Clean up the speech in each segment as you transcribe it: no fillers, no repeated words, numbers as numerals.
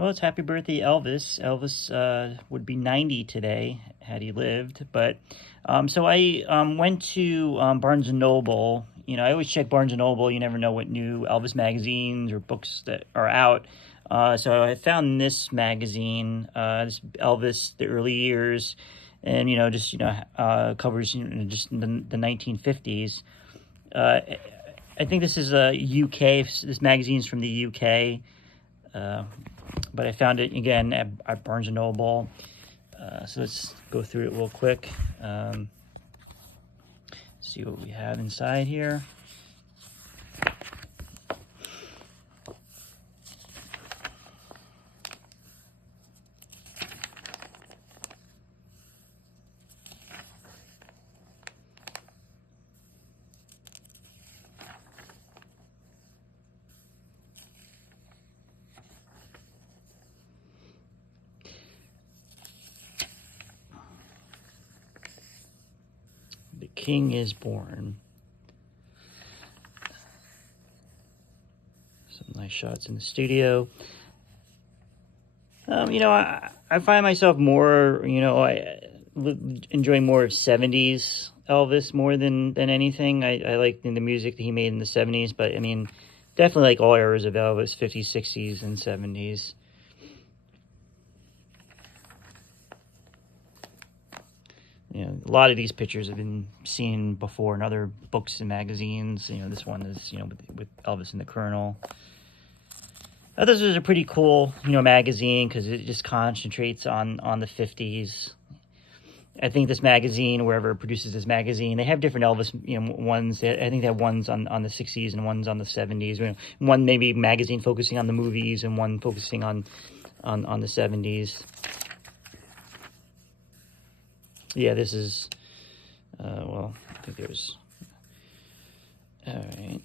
Well, it's happy birthday, Elvis. Elvis would be 90 today had he lived. But so I went to Barnes and Noble. You know, I always check Barnes and Noble. You never know what new Elvis magazines or books that are out. So I found this magazine, this Elvis, the early years, and covers just the 1950s. I think this is a UK. This magazine's from the UK. But I found it again at Barnes and Noble. So let's go through it real quick. See what we have inside here. The King is Born. Some nice shots in the studio. I find myself more, enjoying more of 70s Elvis more than anything. I like the music that he made in the 70s, but I mean, definitely like all eras of Elvis, 50s, 60s, and 70s. A lot of these pictures have been seen before in other books and magazines. This one is, with Elvis and the Colonel. This is a pretty cool, magazine because it just concentrates on the 50s. I think this magazine, wherever it produces this magazine, they have different Elvis, ones. I think they have ones on the 60s and ones on the 70s. One maybe magazine focusing on the movies and one focusing on the 70s. Yeah, this is, I think there's, all right.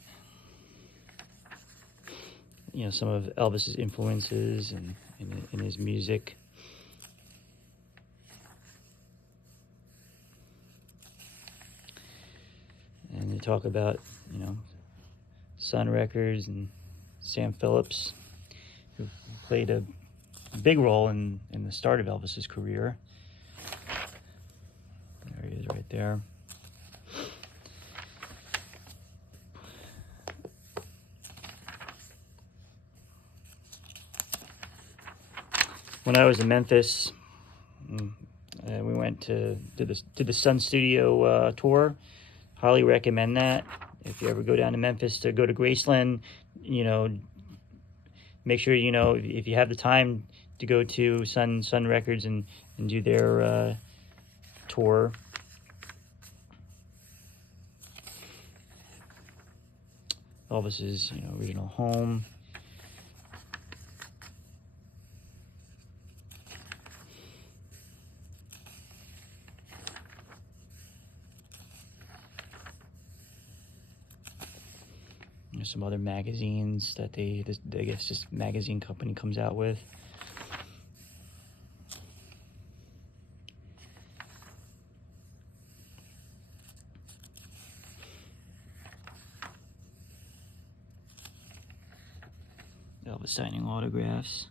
Some of Elvis's influences and in his music. And they talk about, Sun Records and Sam Phillips, who played a big role in the start of Elvis's career. There he is right there. When I was in Memphis, we went to the Sun Studio tour. Highly recommend that. If you ever go down to Memphis to go to Graceland, make sure if you have the time to go to Sun Records and do their tour. Elvis's original home. There's some other magazines that I guess this magazine company comes out with. Elvis signing autographs.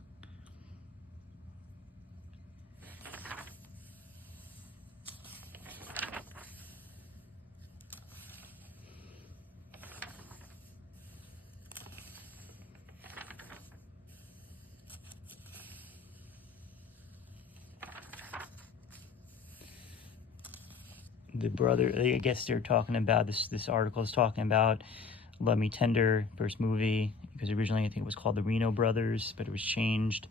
The brother, I guess they're talking about this article is talking about Love Me Tender, first movie, because originally I think it was called the Reno Brothers, but it was changed.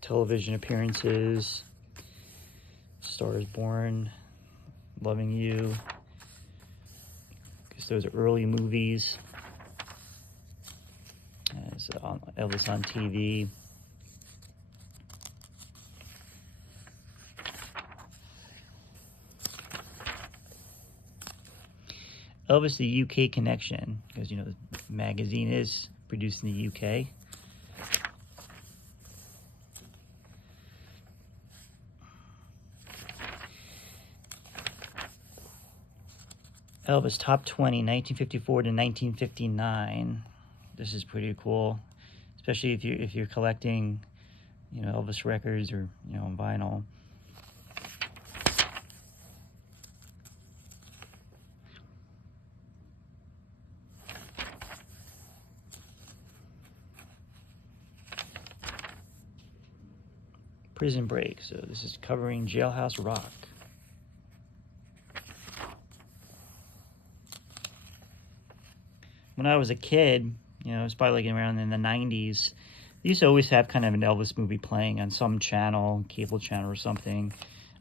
Television appearances, Star is Born, Loving You, because those are early movies. It's Elvis on TV. Elvis, the UK connection, because, you know, the magazine is produced in the UK. Elvis Top 20, 1954 to 1959. This is pretty cool, especially if you're collecting, you know, Elvis records or, you know, vinyl. Prison Break. So this is covering Jailhouse Rock. When I was a kid, you know, it was probably like around in the 90s, they used to always have kind of an Elvis movie playing on some channel, cable channel or something.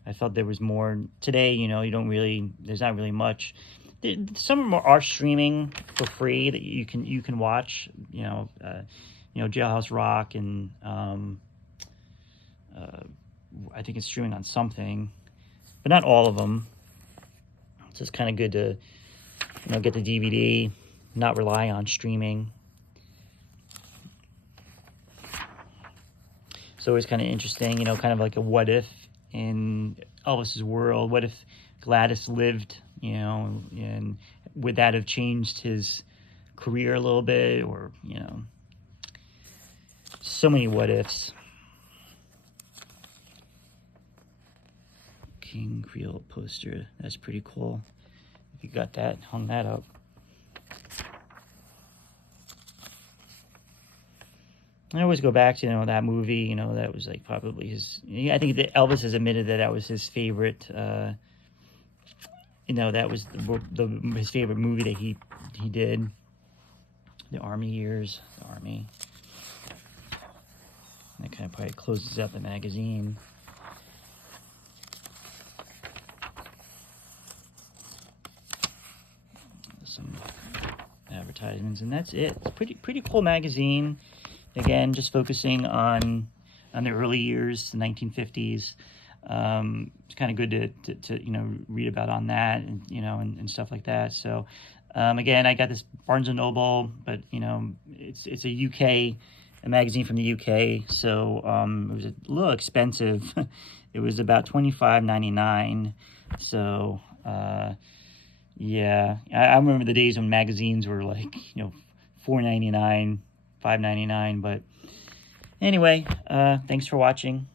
I thought there was more. Today, you know, there's not really much. Some of them are streaming for free that you can watch, you know, Jailhouse Rock, and I think it's streaming on something, but not all of them. It's just kind of good to, you know, get the DVD, not rely on streaming. It's always kind of interesting, you know, kind of like a what if in Elvis's world. What if Gladys lived, you know, and would that have changed his career a little bit, or, you know, so many what ifs. King Creole poster. That's pretty cool. If you got that, hung that up. I always go back to, you know, that movie, you know, that was like probably his, I think that Elvis has admitted that was his favorite, you know, that was his favorite movie that he did. The Army years, the Army. That kind of probably closes out the magazine. Some advertisements, and that's it. It's pretty cool magazine. Again, just focusing on the early years, the 1950s. It's kind of good to you know, read about on that, and, you know, and stuff like that. So again, I got this Barnes and Noble, but, you know, it's a magazine from the UK, so it was a little expensive. It was about $25.99. So yeah, I remember the days when magazines were like, you know, $4.99, $5.99. But anyway, thanks for watching.